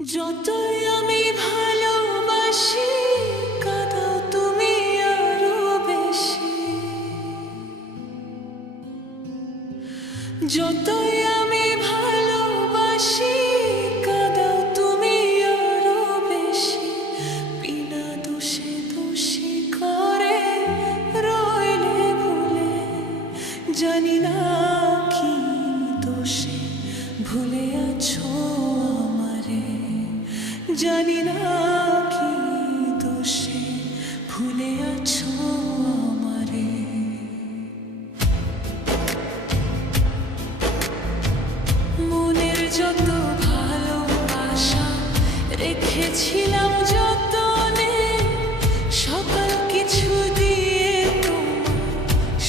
যতই আমি ভালোবাসি কাঁদাও তুমি আরো বেশি। যতই আমি ভালোবাসি কাঁদাও তুমি আরো বেশি। বিনা দোষে দোষী করে রইলে ভুলে, জানি না কি দোষে ভুলে আছো আমারে। জানি না কি দোষে ভুলে আছো আমারে। মনের যত ভালোবাসা রেখেছিলাম যতনে, সকল কিছু দিয়ে তোমার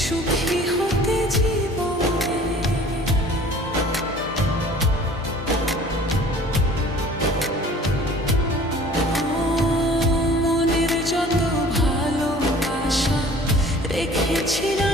সুখী হতে জীবনে। মনের যত ভালোবাসা রেখেছিলাম